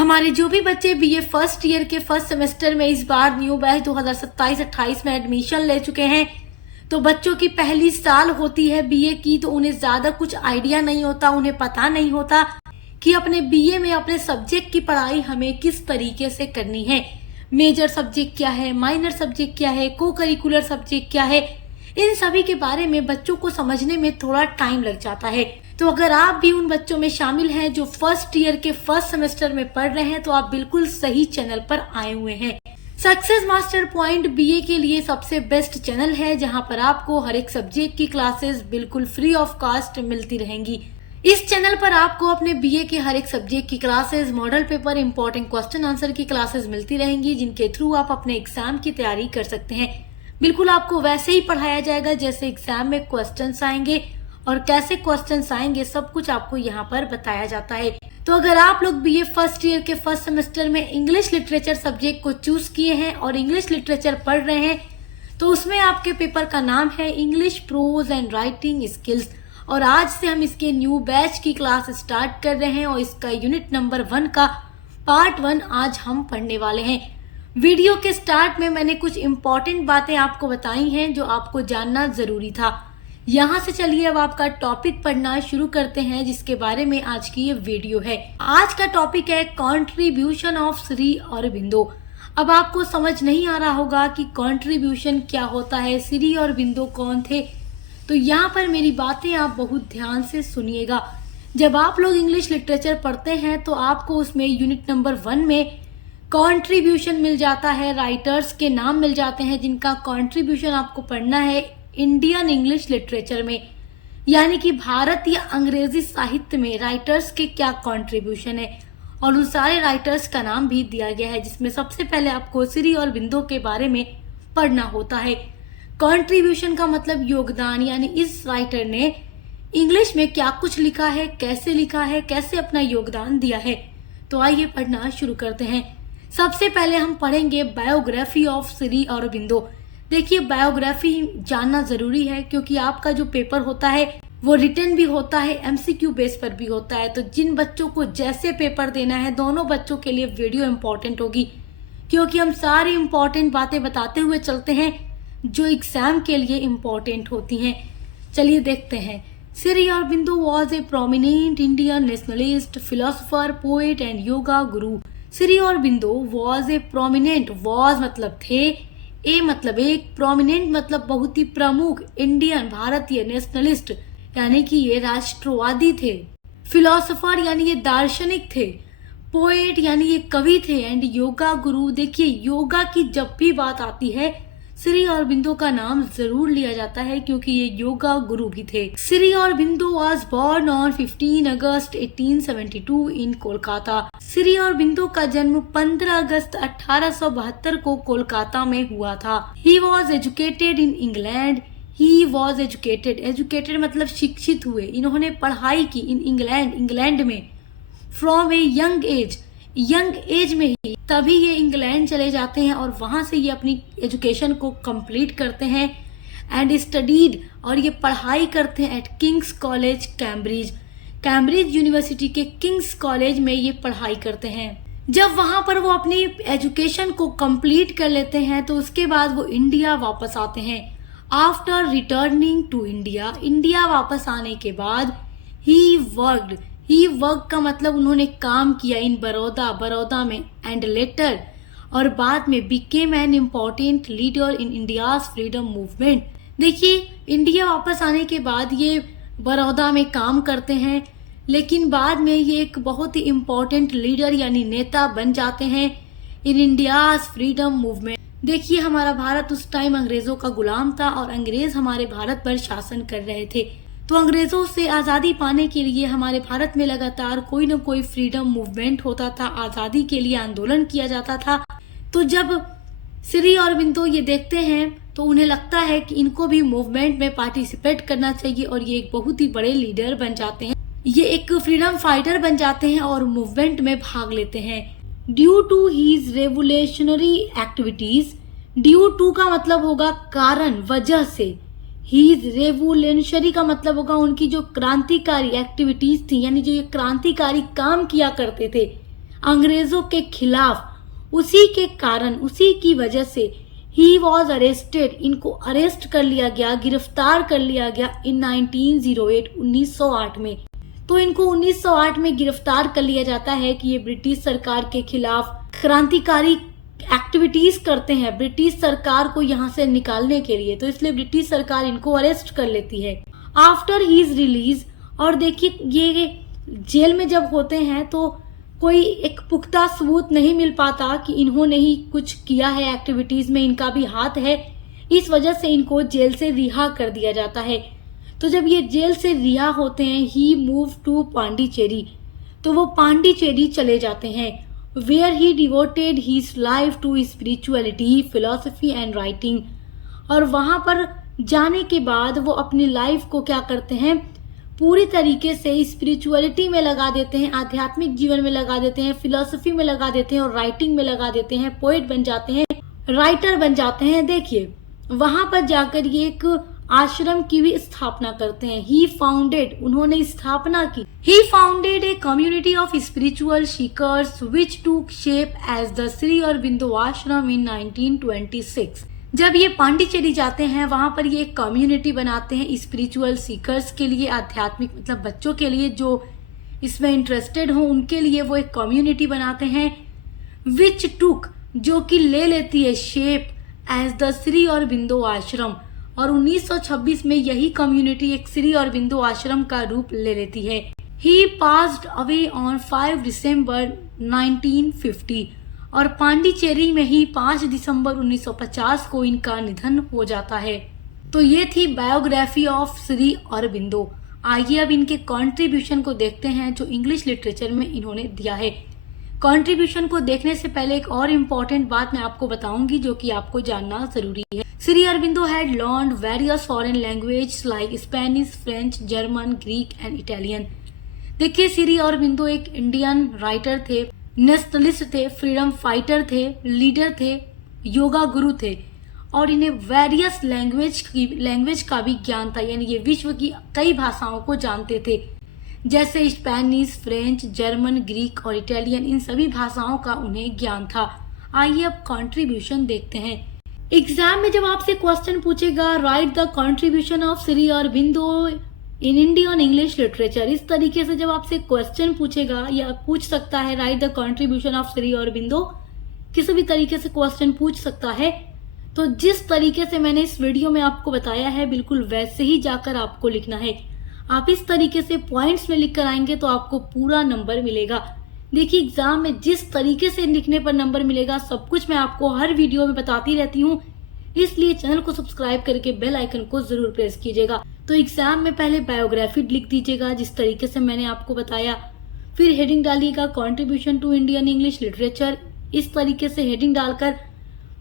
हमारे जो भी बच्चे बीए फर्स्ट ईयर के फर्स्ट सेमेस्टर में इस बार न्यू बैच 2027-28 में एडमिशन ले चुके हैं, तो बच्चों की पहली साल होती है बीए की, तो उन्हें ज्यादा कुछ आइडिया नहीं होता, उन्हें पता नहीं होता कि अपने बीए में अपने सब्जेक्ट की पढ़ाई हमें किस तरीके से करनी है। मेजर सब्जेक्ट क्या है, माइनर सब्जेक्ट क्या है, को करिकुलर सब्जेक्ट क्या है, इन सभी के बारे में बच्चों को समझने में थोड़ा टाइम लग जाता है। तो अगर आप भी उन बच्चों में शामिल हैं जो फर्स्ट ईयर के फर्स्ट सेमेस्टर में पढ़ रहे हैं, तो आप बिल्कुल सही चैनल पर आए हुए हैं। सक्सेस मास्टर पॉइंट बीए के लिए सबसे बेस्ट चैनल है, जहां पर आपको हर एक सब्जेक्ट की क्लासेस बिल्कुल फ्री ऑफ कॉस्ट मिलती रहेंगी। इस चैनल पर आपको अपने बीए के हर एक सब्जेक्ट की classes, model paper, important question answer की क्लासेस मिलती रहेंगी, जिनके थ्रू आप अपने एग्जाम की तैयारी कर सकते हैं। बिल्कुल आपको वैसे ही पढ़ाया जाएगा जैसे एग्जाम में क्वेश्चंस आएंगे, और कैसे क्वेश्चंस आएंगे सब कुछ आपको यहाँ पर बताया जाता है। तो अगर आप लोग बीए फर्स्ट ईयर के फर्स्ट सेमेस्टर में इंग्लिश लिटरेचर सब्जेक्ट को चूज किए हैं और इंग्लिश लिटरेचर पढ़ रहे हैं, तो उसमें आपके पेपर का नाम है English pros and writing skills, और आज से हम इसके न्यू बैच की क्लास स्टार्ट कर रहे हैं, और इसका यूनिट नंबर 1 का पार्ट 1 आज हम पढ़ने वाले हैं। वीडियो के स्टार्ट में मैंने कुछ इंपॉर्टेंट बातें आपको बताई हैं जो आपको जानना जरूरी था। यहाँ से चलिए अब आपका टॉपिक पढ़ना शुरू करते हैं, जिसके बारे में आज की ये वीडियो है। आज का टॉपिक है कंट्रीब्यूशन ऑफ श्री अरबिंदो। अब आपको समझ नहीं आ रहा होगा कि कंट्रीब्यूशन क्या होता है, श्री अरबिंदो कौन थे, तो यहाँ पर मेरी बातें आप बहुत ध्यान से सुनिएगा। जब आप लोग इंग्लिश लिटरेचर पढ़ते हैं तो आपको उसमें यूनिट नंबर 1 में कंट्रीब्यूशन मिल जाता है, राइटर्स के नाम मिल जाते हैं जिनका कंट्रीब्यूशन आपको पढ़ना है इंडियन इंग्लिश लिटरेचर में, यानी कि भारतीय अंग्रेजी साहित्य में राइटर्स के क्या कंट्रीब्यूशन है, और उन सारे राइटर्स का नाम भी दिया गया है, जिसमें सबसे पहले आपको श्री अरबिंदो के बारे में पढ़ना होता है। कंट्रीब्यूशन का मतलब योगदान, यानी इस राइटर ने इंग्लिश में क्या कुछ लिखा है, कैसे अपना योगदान दिया है। तो आइए पढ़ना शुरू करते हैं। सबसे पहले हम पढ़ेंगे बायोग्राफी ऑफ श्री अरबिंदो। देखिए, बायोग्राफी जानना जरूरी है, क्योंकि आपका जो पेपर होता है वो रिटन भी होता है, एमसीक्यू बेस पर भी होता है। तो जिन बच्चों को जैसे पेपर देना है, दोनों बच्चों के लिए वीडियो इम्पोर्टेंट होगी, क्योंकि हम सारी इम्पोर्टेंट बातें बताते हुए चलते हैं जो एग्जाम के लिए इम्पोर्टेंट होती हैं। चलिए देखते हैं। Shri Aurobindo was a prominent Indian nationalist, philosopher, poet and yoga guru. Shri Aurobindo was a prominent, was मतलब थे, ए मतलब एक, प्रोमिनेंट मतलब बहुत ही प्रमुख, इंडियन भारतीय, नेशनलिस्ट यानी कि ये राष्ट्रवादी थे, फिलोसोफर यानी ये दार्शनिक थे, पोएट यानी ये कवि थे, एंड योगा गुरु। देखिए, योगा की जब भी बात आती है श्री अरबिंदो का नाम जरूर लिया जाता है, क्योंकि ये योगा गुरु भी थे। Shri Aurobindo was born on 15 August 1872 in Kolkata. Shri Aurobindo का जन्म 15 अगस्त 1872 को कोलकाता में हुआ था। He was educated in England. He was educated, educated मतलब शिक्षित हुए, इन्होंने पढ़ाई की इन इंग्लैंड, इंग्लैंड में, from a young age, young age में ही तभी ये इंग्लैंड चले जाते हैं और वहां से ये अपनी एजुकेशन को कंप्लीट करते हैं। एंड स्टडीड, और ये पढ़ाई करते हैं at King's College Cambridge, Cambridge University के किंग्स कॉलेज में ये पढ़ाई करते हैं। जब वहां पर वो अपनी एजुकेशन को कंप्लीट कर लेते हैं, तो उसके बाद वो इंडिया वापस आते हैं। After returning to India, India वापस आने के बाद ही वर्कड, ही वर्क का मतलब उन्होंने काम किया इन बड़ौदा, बड़ौदा में, एंड लेटर, और बाद में became an important leader in India's freedom movement. देखिए, इंडिया वापस आने के बाद ये बड़ौदा में काम करते हैं, लेकिन बाद में ये एक बहुत ही इम्पोर्टेंट लीडर यानी नेता बन जाते हैं इन इंडियाज फ्रीडम मूवमेंट। देखिए, हमारा भारत उस टाइम अंग्रेजों का गुलाम था और अंग्रेज हमारे भारत पर शासन कर रहे थे, तो अंग्रेजों से आज़ादी पाने के लिए हमारे भारत में लगातार कोई न कोई फ्रीडम मूवमेंट होता था, आज़ादी के लिए आंदोलन किया जाता था। तो जब श्री अरबिंदो ये देखते हैं तो उन्हें लगता है कि इनको भी मूवमेंट में पार्टिसिपेट करना चाहिए, और ये एक बहुत ही बड़े लीडर बन जाते हैं, ये एक फ्रीडम फाइटर बन जाते हैं और मूवमेंट में भाग लेते हैं। Due to his revolutionary activities, due to का मतलब होगा कारण, वजह से, हीज रेवोल्यूशनरी का मतलब होगा उनकी जो क्रांतिकारी एक्टिविटीज थी, यानी जो ये क्रांतिकारी काम किया करते थे, अंग्रेजों के खिलाफ, उसी के कारण, उसी की वजह से ही वॉज अरेस्टेड, इनको अरेस्ट कर लिया गया, गिरफ्तार कर लिया गया इन 1908, 1908 में। तो इनको 1908 में गिरफ्तार कर लिया जाता है कि ये ब्रिटिश सरकार के खिलाफ क्रांतिकारी एक्टिविटीज करते हैं, ब्रिटिश सरकार को यहाँ से निकालने के लिए। तो इसलिए ब्रिटिश सरकार इनको अरेस्ट कर लेती है। आफ्टर ही इज रिलीज, और देखिए ये जेल में जब होते हैं तो कोई एक पुख्ता सबूत नहीं मिल पाता कि इन्होंने ही कुछ किया है, एक्टिविटीज में इनका भी हाथ है, इस वजह से इनको जेल से रिहा कर दिया जाता है। तो जब ये जेल से रिहा होते हैं, ही मूव टू पांडिचेरी, तो वो पांडिचेरी चले जाते हैं, where he devoted his life to spirituality, philosophy and writing. और वहां पर जाने के बाद वो अपनी लाइफ को क्या करते हैं, पूरी तरीके से स्पिरिचुअलिटी में लगा देते हैं, आध्यात्मिक जीवन में लगा देते हैं, फिलोसफी में लगा देते हैं और राइटिंग में लगा देते हैं, पोएट बन जाते हैं, राइटर बन जाते हैं। देखिए वहां पर जाकर ये एक आश्रम की भी स्थापना करते हैं। ही फाउंडेड, उन्होंने स्थापना की, he founded a community of spiritual seekers which took shape as the Shri Aurobindo ashram in 1926। जब ये पांडिचेरी जाते हैं वहां पर ये एक कम्युनिटी बनाते हैं स्पिरिचुअल सीकर्स के लिए, आध्यात्मिक मतलब बच्चों के लिए जो इसमें इंटरेस्टेड हो उनके लिए वो एक कम्युनिटी बनाते हैं। विच टूक, जो कि ले लेती है shape as the Shri Aurobindo ashram, और 1926 में यही कम्युनिटी एक श्री अरबिंदो आश्रम का रूप ले लेती है। ही पास्ड अवे ऑन 5 दिसंबर 1950, और पांडिचेरी में ही 5 दिसंबर 1950 को इनका निधन हो जाता है। तो ये थी बायोग्राफी ऑफ श्री अरबिंदो। आइए अब इनके कंट्रीब्यूशन को देखते हैं जो इंग्लिश लिटरेचर में इन्होंने दिया है। कंट्रीब्यूशन को देखने से पहले एक और इम्पोर्टेंट बात मैं आपको बताऊंगी जो कि आपको जानना जरूरी है। Shri Aurobindo had learned various foreign language like Spanish, French, German, Greek and Italian. देखिए श्री अरबिंदो एक इंडियन राइटर थे, नेशनलिस्ट थे, फ्रीडम फाइटर थे, लीडर थे, योगा गुरु थे, और इन्हें वेरियस लैंग्वेज का भी ज्ञान था, यानी ये विश्व की कई भाषाओं को जानते थे, जैसे स्पेनिश, फ्रेंच, जर्मन, ग्रीक और इटालियन, इन सभी भाषाओं का उन्हें ज्ञान था। आइए अब कंट्रीब्यूशन देखते हैं। एग्जाम में जब आपसे क्वेश्चन पूछेगा right the contribution of Shri Aurobindo in Indian English literature, इस तरीके से जब आपसे क्वेश्चन पूछेगा या पूछ सकता है right the contribution of Shri Aurobindo, किसी भी तरीके से क्वेश्चन पूछ सकता है, तो जिस तरीके से मैंने इस वीडियो में आपको बताया है बिल्कुल वैसे ही जाकर आपको लिखना है। आप इस तरीके से पॉइंट्स में लिख कर आएंगे तो आपको पूरा नंबर मिलेगा। देखिए एग्जाम में जिस तरीके से लिखने पर नंबर मिलेगा सब कुछ मैं आपको हर वीडियो में बताती रहती हूँ, इसलिए चैनल को सब्सक्राइब करके बेल आइकन को जरूर प्रेस कीजिएगा। तो एग्जाम में पहले बायोग्राफी लिख दीजिएगा जिस तरीके से मैंने आपको बताया, फिर हेडिंग डालिएगा contribution to Indian English literature, इस तरीके से हेडिंग डालकर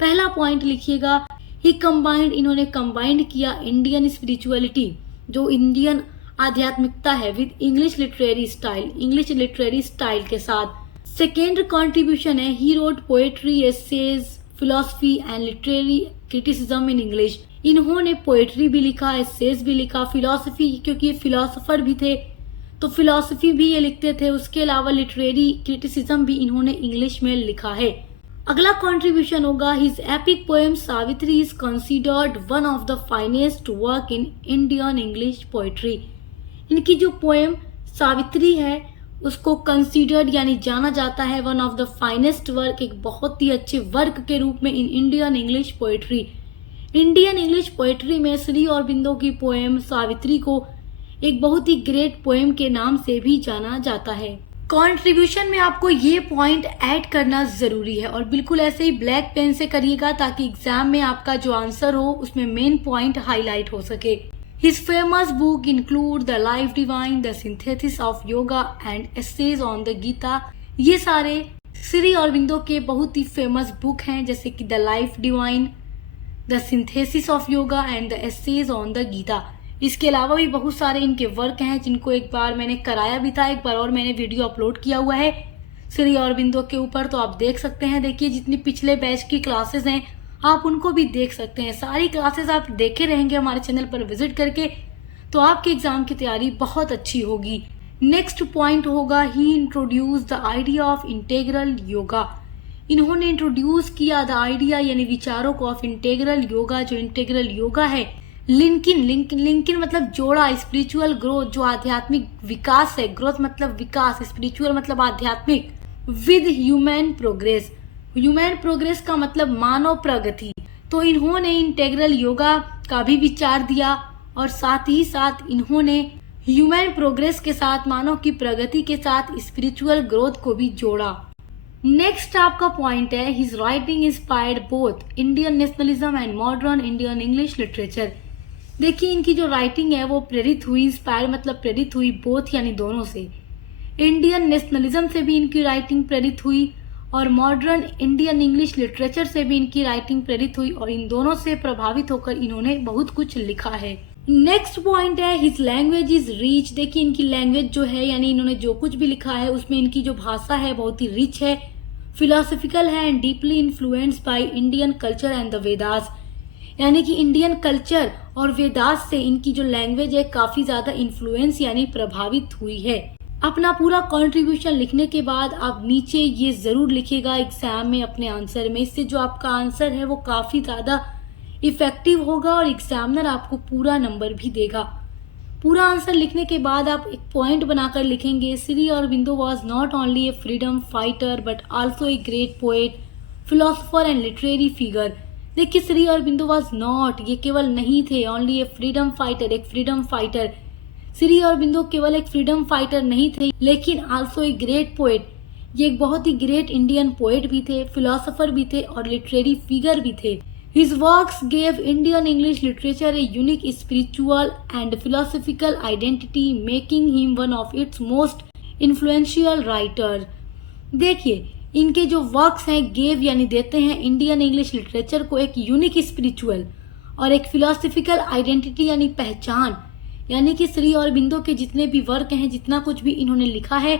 पहला पॉइंट लिखिएगा ही कंबाइंड, इन्होंने कंबाइंड किया इंडियन स्पिरिचुअलिटी, जो इंडियन आध्यात्मिकता है, with English literary style, English literary style के साथ। सेकेंड कंट्रीब्यूशन है he wrote poetry, essays, philosophy and literary criticism in English, इन्होंने पोएट्री भी लिखा, एसेज भी लिखा, फिलोसफी, क्योंकि ये फिलोसफर भी थे तो फिलोसफी भी ये लिखते थे, उसके अलावा लिटरेरी क्रिटिसिज्म भी इन्होंने इंग्लिश में लिखा है। अगला कंट्रीब्यूशन होगा his epic poem Savitri is considered one of the finest work in Indian English poetry, इनकी जो पोएम सावित्री है उसको कंसीडर्ड यानी जाना जाता है one of the finest work, एक बहुत ही अच्छे वर्क के रूप में in Indian English poetry. Indian English poetry में श्री अरबिंदो की पोएम सावित्री को एक बहुत ही ग्रेट पोएम के नाम से भी जाना जाता है। कंट्रीब्यूशन में आपको ये पॉइंट ऐड करना जरूरी है और बिल्कुल ऐसे ही ब्लैक पेन से करिएगा ताकि एग्जाम में आपका जो आंसर हो उसमें मेन पॉइंट हाईलाइट हो सके। His famous book include The Life Divine, The Synthesis of Yoga and Essays on the Gita। ये सारे श्री अरबिंदो के बहुत ही फेमस बुक हैं जैसे कि The Life Divine, The Synthesis of Yoga and The Essays on the Gita। इसके अलावा भी बहुत सारे इनके वर्क हैं जिनको एक बार मैंने कराया भी था, एक बार और मैंने वीडियो अपलोड किया हुआ है श्री अरबिंदो के ऊपर, तो आप देख सकते हैं। देखिए जितनी पिछले बैच की क्लासेस हैं आप उनको भी देख सकते हैं, सारी क्लासेस आप देखे रहेंगे हमारे चैनल पर विजिट करके, तो आपके एग्जाम की तैयारी बहुत अच्छी होगी। नेक्स्ट पॉइंट होगा he introduce the idea of integral yoga. इन्होंने इंट्रोड्यूस किया द आइडिया यानी विचारों को ऑफ इंटेग्रल योगा। जो इंटेग्रल योगा है, लिंकिन मतलब जोड़ा, स्पिरिचुअल ग्रोथ जो आध्यात्मिक विकास है, ग्रोथ मतलब विकास, स्पिरिचुअल मतलब आध्यात्मिक, with human progress. Human progress का मतलब मानव प्रगति। तो इन्होंने इंटेग्रल योगा का भी विचार दिया और साथ ही साथ इन्होंने ह्यूमन प्रोग्रेस के साथ, मानव की प्रगति के साथ स्पिरिचुअल ग्रोथ को भी जोड़ा। नेक्स्ट आपका पॉइंट है his writing inspired both Indian nationalism and modern Indian English literature. देखिए इनकी जो राइटिंग है वो प्रेरित हुई, इंस्पायर मतलब प्रेरित हुई, बोथ यानी दोनों से। इंडियन नेशनलिज्म से भी इनकी राइटिंग प्रेरित हुई और मॉडर्न इंडियन इंग्लिश लिटरेचर से भी इनकी राइटिंग प्रेरित हुई और इन दोनों से प्रभावित होकर इन्होंने बहुत कुछ लिखा है। नेक्स्ट पॉइंट है हिज लैंग्वेज इज रिच। देखिए इनकी लैंग्वेज जो है यानी इन्होंने जो कुछ भी लिखा है उसमें इनकी जो भाषा है बहुत ही रिच है, फिलोसफिकल है and deeply influenced by Indian culture and the Vedas. यानी कि इंडियन कल्चर और वेदास से इनकी जो लैंग्वेज है काफी ज्यादा इन्फ्लुएंस यानी प्रभावित हुई है। अपना पूरा कंट्रीब्यूशन लिखने के बाद आप नीचे ये जरूर लिखिएगा एग्जाम में अपने आंसर में, इससे जो आपका आंसर है वो काफी ज्यादा इफेक्टिव होगा और एग्जामिनर आपको पूरा नंबर भी देगा। पूरा आंसर लिखने के बाद आप एक पॉइंट बनाकर लिखेंगे Shri Aurobindo was not only A freedom fighter but also a great poet, philosopher and literary figure. देखिए श्री अरबिंदो वॉज नॉट, ये केवल नहीं थे, ओनली ए फ्रीडम फाइटर, एक फ्रीडम फाइटर। श्री अरबिंदो केवल एक फ्रीडम फाइटर नहीं थे लेकिन आल्सो ए ग्रेट पोएट, ये एक बहुत ही ग्रेट इंडियन पोएट भी थे, फिलोसोफर भी थे और लिटरेरी फिगर भी थे। His works gave Indian English literature a unique spiritual and philosophical identity, making him one of its most influential writers. देखिए इनके जो वर्क्स हैं गेव यानी देते हैं इंडियन इंग्लिश लिटरेचर को एक यूनिक स्पिरिचुअल और एक फिलोसफिकल आइडेंटिटी यानी पहचान। यानी कि श्री अरबिंदो के जितने भी वर्क हैं, जितना कुछ भी इन्होंने लिखा है,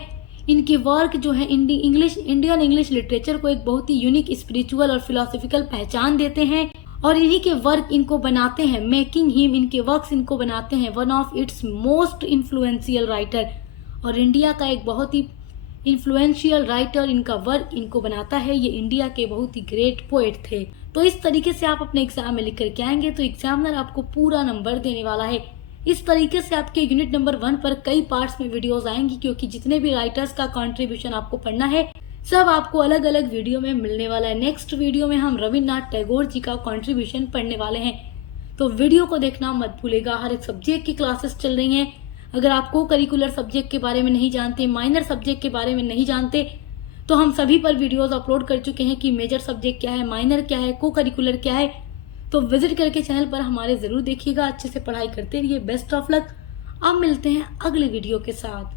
इनके वर्क जो है इंडियन इंग्लिश लिटरेचर को एक बहुत ही यूनिक स्पिरिचुअल और फिलोसफिकल पहचान देते हैं और इन्हीं के वर्क इनको बनाते हैं, मेकिंग हिम, इनके वर्क्स इनको बनाते हैं one of its most influential writer, और इंडिया का एक बहुत ही इन्फ्लुएंशियल राइटर इनका वर्क इनको बनाता है। ये इंडिया के बहुत ही ग्रेट पोएट थे। तो इस तरीके से आप अपने एग्जाम में लिख करके आएंगे तो एग्जामिनर आपको पूरा नंबर देने वाला है। इस तरीके से आपके यूनिट नंबर 1 पर कई पार्ट्स में वीडियोस आएंगी क्योंकि जितने भी राइटर्स का कंट्रीब्यूशन आपको पढ़ना है सब आपको अलग अलग वीडियो में मिलने वाला है। नेक्स्ट वीडियो में हम रविन्द्रनाथ टैगोर जी का कंट्रीब्यूशन पढ़ने वाले हैं, तो वीडियो को देखना मत भूलेगा। हर एक सब्जेक्ट की क्लासेस चल रही हैं। अगर आप को करिकुलर सब्जेक्ट के बारे में नहीं जानते, माइनर सब्जेक्ट के बारे में नहीं जानते, तो हम सभी पर वीडियोज अपलोड कर चुके हैं कि मेजर सब्जेक्ट क्या है, माइनर क्या है, को करिकुलर क्या है। तो विजिट करके चैनल पर हमारे जरूर देखिएगा। अच्छे से पढ़ाई करते रहिए। Best of luck. अब मिलते हैं अगले वीडियो के साथ।